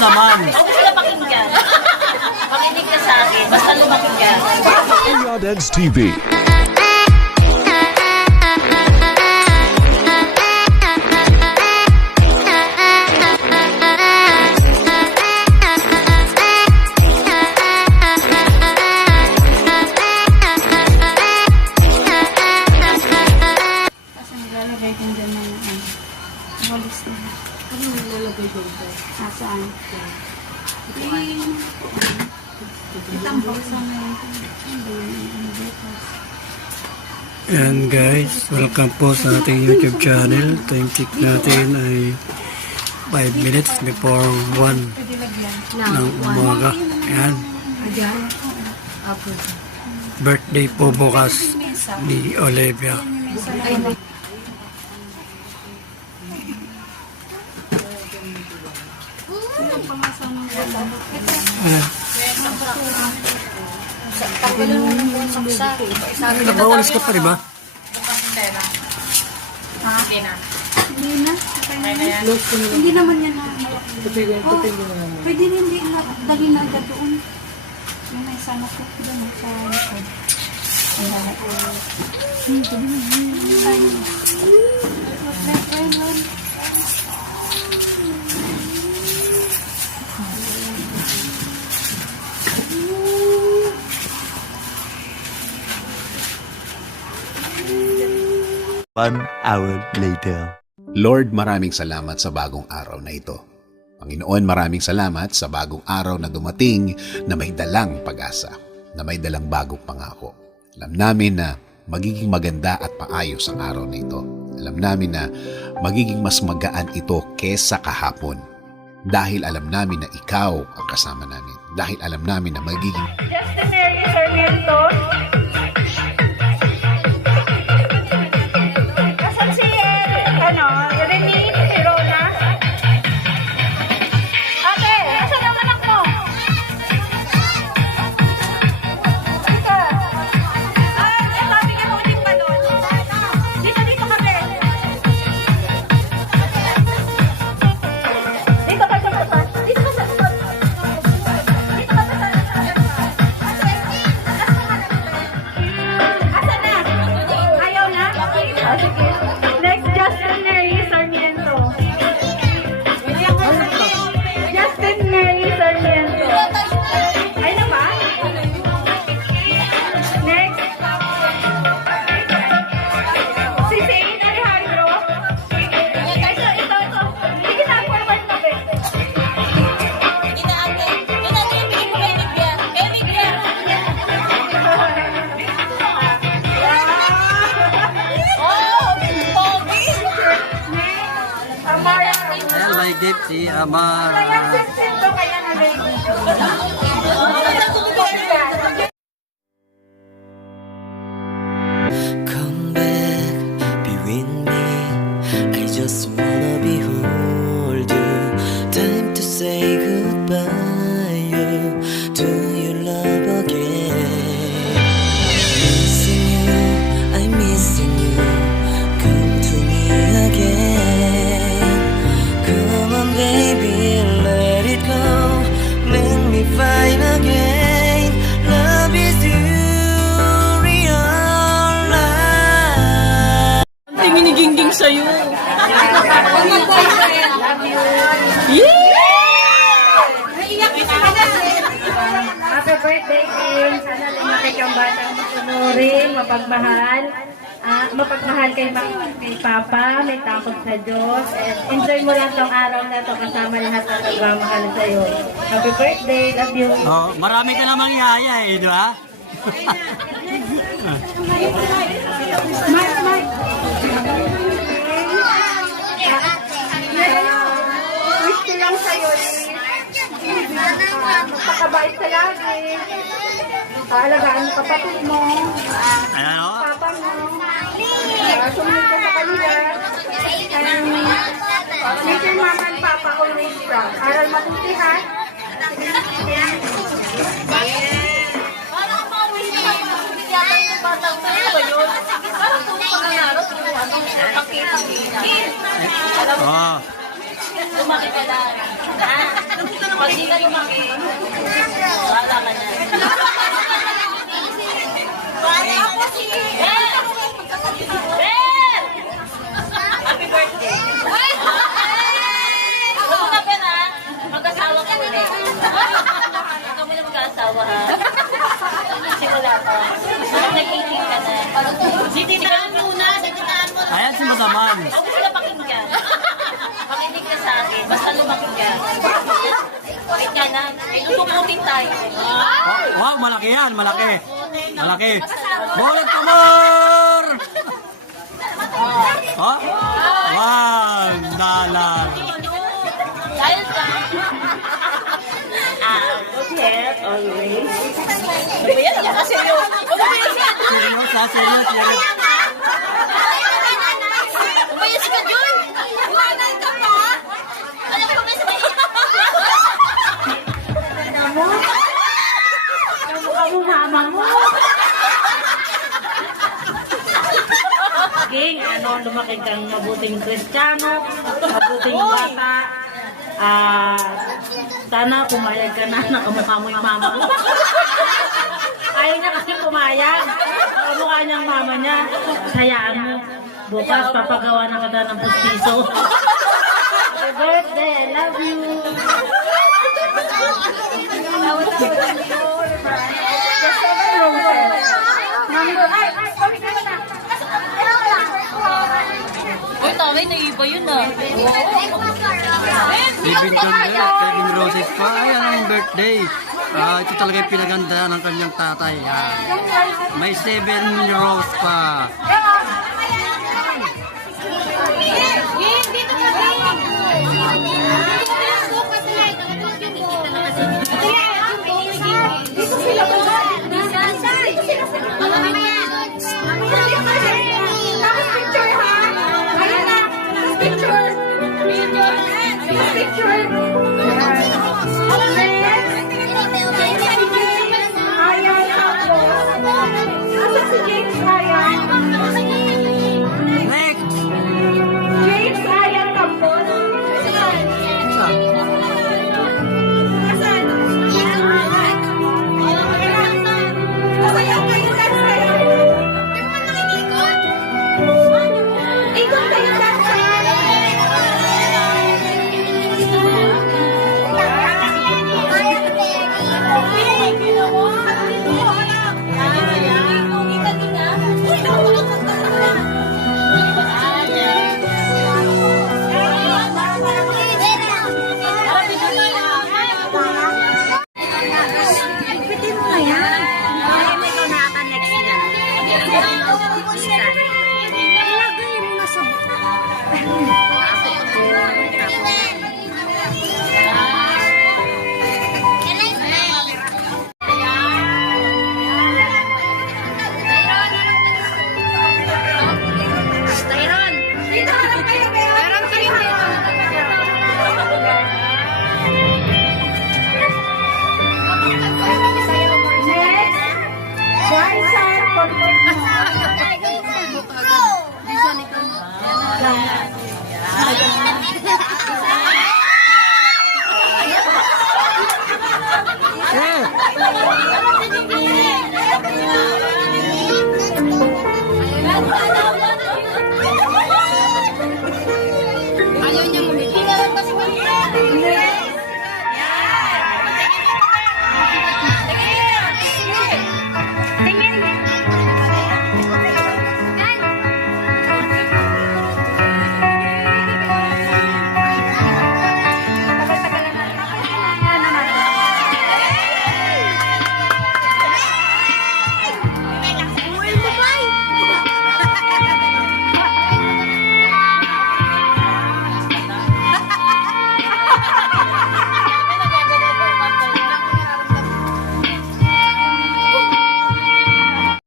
naman. Huwag mo sila pakinggan. Pakinig ka sa akin, basta lumaki ka. Ayodeds TV. Lalagay din dyan ng walis na. Ano nilalagay doon? Saan? Itambak sa mga. Yan guys, welcome po sa ating YouTube channel. Time check natin ay 5 minutes before 1 ng umaga. Yan. Birthday po bukas ni Olivia. Nakawalis ka pa rin ba? Ha? Hindi na. Hindi naman yan na. Pwede rin hindi na. Dali na agad doon. Yung may sana ko. Doon sa likod. Pwede na. One hour later. Lord, maraming salamat sa bagong araw na ito. Panginoon, maraming salamat sa bagong araw na dumating na may dalang pag-asa, na may dalang bagong pangako. Alam namin na magiging maganda at maayos ang araw na ito. Alam namin na magiging mas magaan ito kesa kahapon. Dahil alam namin na ikaw ang kasama namin. Dahil alam namin na magiging... Justin Mary Sarmiento. Asan si, Remy? Si Rona? Ate, asan ang anak mo? Dito. Sabi nga ulit pa doon. Dito ka, ate. Dito ka sa likod. Dito ka sa likod. Dito ka sa Asan na? Ayaw na? Sige. Next, Justin Mary Sarmiento. Justin Mary Sarmiento. Ay na ba? Next. Si Zane Alejandro. Ito. Sige na, forward mo, be. Amara. Ayan, may gift si Kaya Amara. sento kaya na baby. Come back, be with me. I just wanna behold you. Time to say goodbye to your love again. Missing you, I'm missing you. Come to me again. Come on, baby, let it go. Make me find again. Love is you, real life. Miniginging sa'yo. Happy birthday, Kim. Sana lumaki kang batang masunurin, mapagmahal. Mapagmahal kay Papa, may takot sa Diyos. And enjoy mo lang tong araw na to kasama lahat ng nagmamahal sa'yo. Happy birthday, love you. Oh, marami ka namang ihaya eh, di ba? Mark. Wish ko lang sa'yo magpakabait ka lagi. Paalagaan mo kapatid mo. Ano? Papa mo. Sumunod ka sa kanila. And make your mama and papa always proud. Aral mabuti, ha? Parang mawis na kapag yata yung batang sa'yo ba yun? Parang kung pag-aaral, pakita-kita. Alam mo, Oh. lumaki ka lang. Pag di ka lumaki, wala ka na. Ako si Ben! Ben! Happy birthday! Huwag na Ben ha, mag-asawa ka ulit. Ikaw mo na mag-asawa ha. Simula pa. Nag-18 ka na. Sitinaan muna, sitinaan mo. Ayan si Masaman. Huwag mo sila pakinggan. Pakinig ka sa akin, basta lumaki ka. Wait ka na, itutukutin tayo. Wow, malaki yan, malaki. Malaki. Bulit pa more! Oh? Wow, dalag. Dahil ka. Okay, always. Ano ba yan? Ano kasi yun? Ano ba yan? Serious ha, serious, serious. Umayos ka dyan! Iwanay ka pa! Alam ko ba sa Kamukha mo mama mo. King, lumaki kang mabuting Kristiyano, mabuting bata. Sana pumayag ka na kamukha mo yung mama mo. Ayaw niya kasi pumayag. Kamukha niyang mama niya. Sayaan mo. Bukas papagawa na kita ng pustiso. Happy birthday, I love you. Uy, taway, naiba yun ah. Kevin Candel, Kevin Roses pa. Ayan ang birthday. Ito talaga yung pinaganda ng kanyang tatay. May 7 rose pa. Dito sila ba? Picture ha? Ayan na. Picture. Picture. Ayan ako. Asa si James Ayan? Next! James Ayan Campos. Ikot kayo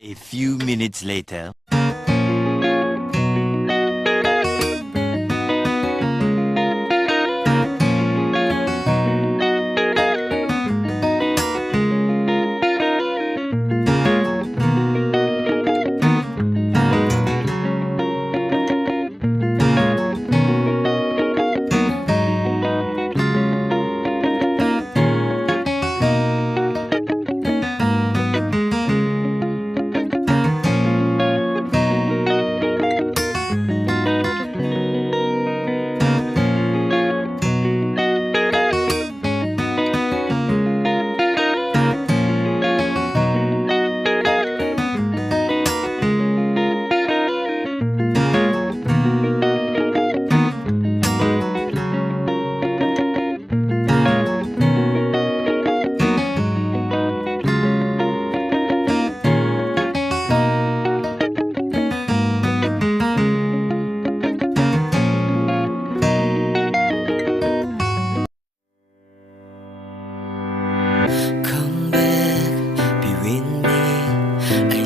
A few minutes later.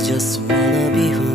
just wanna be home